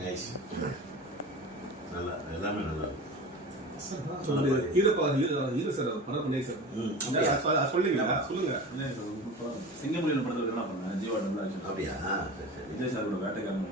Nice. நல்லா எல்லாமே நல்லா இருக்கும். ஹீரோ சார் படம் பண்ணி சார் சொல்லுங்க. சிங்கமொழியில் படத்தில் என்ன பண்ணேன், ஜீவா டபுள் ஆக்ஷன். அப்படியா? சரி சரி. விஜய் சாரோட வேட்டைக்காரன்